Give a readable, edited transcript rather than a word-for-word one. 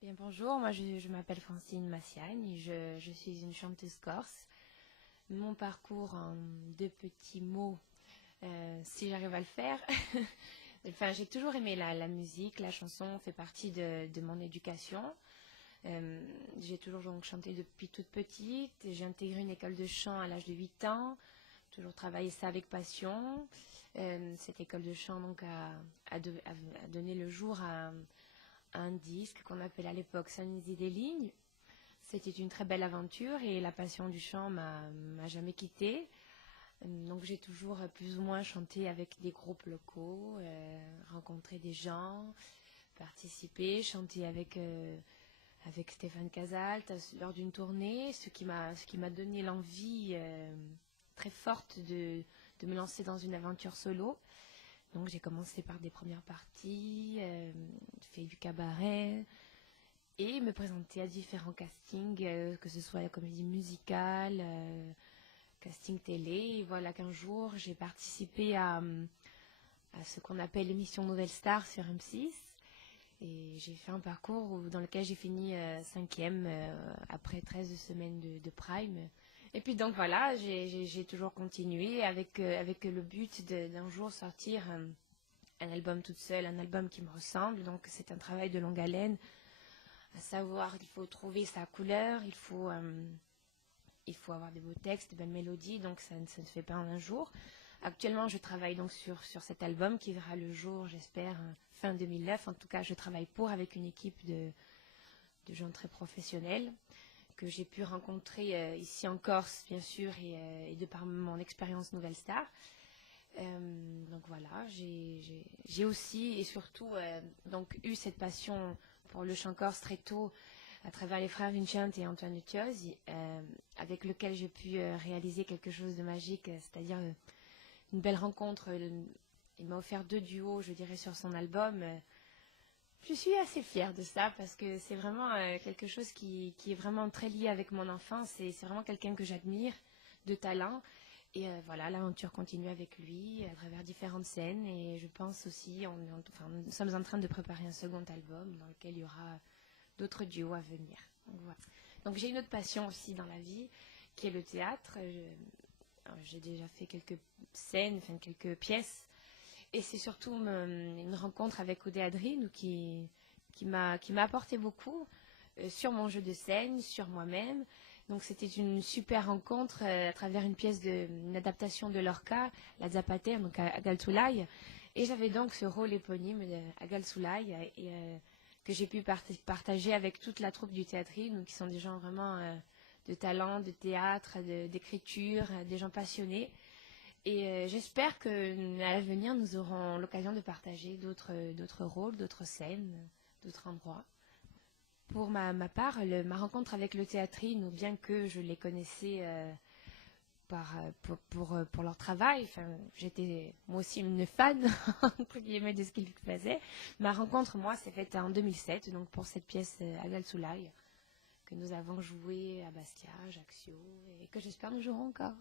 Bien, bonjour, moi je m'appelle Francine Massiagne, et je suis une chanteuse corse. Mon parcours en deux petits mots, si j'arrive à le faire. Enfin, j'ai toujours aimé la musique, la chanson fait partie de mon éducation. Euh, j'ai toujours donc chanté depuis toute petite. J'ai intégré une école de chant à l'âge de 8 ans, toujours travaillé ça avec passion. Cette école de chant donc a donné le jour à un disque qu'on appelait à l'époque Sonnesie des lignes. C'était une très belle aventure et la passion du chant m'a jamais quittée. Donc j'ai toujours plus ou moins chanté avec des groupes locaux, rencontré des gens, participé, chanté avec Stéphane Casalt lors d'une tournée, ce qui m'a donné l'envie très forte de me lancer dans une aventure solo. Donc j'ai commencé par des premières parties, fait du cabaret et me présenter à différents castings, que ce soit la comédie musicale, casting télé. Et voilà qu'un jour j'ai participé à ce qu'on appelle l'émission Nouvelle Star sur M6. Et j'ai fait un parcours dans lequel j'ai fini cinquième après 13 semaines de Prime. Et puis donc voilà, j'ai toujours continué avec le but d'un jour sortir un album toute seule, un album qui me ressemble. Donc c'est un travail de longue haleine, à savoir qu'il faut trouver sa couleur, il faut avoir des beaux textes, de belles mélodies, donc ça ne se fait pas en un jour. Actuellement, je travaille donc sur cet album qui verra le jour, j'espère, fin 2009. En tout cas, je travaille avec une équipe de gens très professionnels que j'ai pu rencontrer ici en Corse, bien sûr, et de par mon expérience Nouvelle Star. Donc voilà, j'ai aussi et surtout donc eu cette passion pour le chant corse très tôt à travers les frères Vincent et Antoine Utioz, avec lequel j'ai pu réaliser quelque chose de magique, c'est-à-dire une belle rencontre. Il m'a offert deux duos, je dirais, sur son album. Je suis assez fière de ça parce que c'est vraiment quelque chose qui est vraiment très lié avec mon enfance. C'est vraiment quelqu'un que j'admire, de talent. Et voilà, l'aventure continue avec lui à travers différentes scènes. Et je pense aussi, enfin, nous sommes en train de préparer un second album dans lequel il y aura d'autres duos à venir. Donc, voilà. Donc j'ai une autre passion aussi dans la vie qui est le théâtre. J'ai déjà fait quelques scènes, enfin quelques pièces. Et c'est surtout une rencontre avec Odé Adrien qui m'a apporté beaucoup sur mon jeu de scène, sur moi-même. Donc c'était une super rencontre à travers une adaptation de Lorca, La Zapatère, donc à Galtoulaye. Et j'avais donc ce rôle éponyme à Galtoulaye que j'ai pu partager avec toute la troupe du théâtri, donc qui sont des gens vraiment de talent, de théâtre, d'écriture, des gens passionnés. Et j'espère qu'à l'avenir, nous aurons l'occasion de partager d'autres rôles, d'autres scènes, d'autres endroits. Pour ma part, ma rencontre avec le théâtrine, bien que je les connaissais pour leur travail, enfin, j'étais moi aussi une fan, entre guillemets, de ce qu'ils faisaient. Ma rencontre, moi, s'est faite en 2007, donc pour cette pièce Agal Soulaï, que nous avons jouée à Bastia, Ajaccio, et que j'espère nous jouerons encore.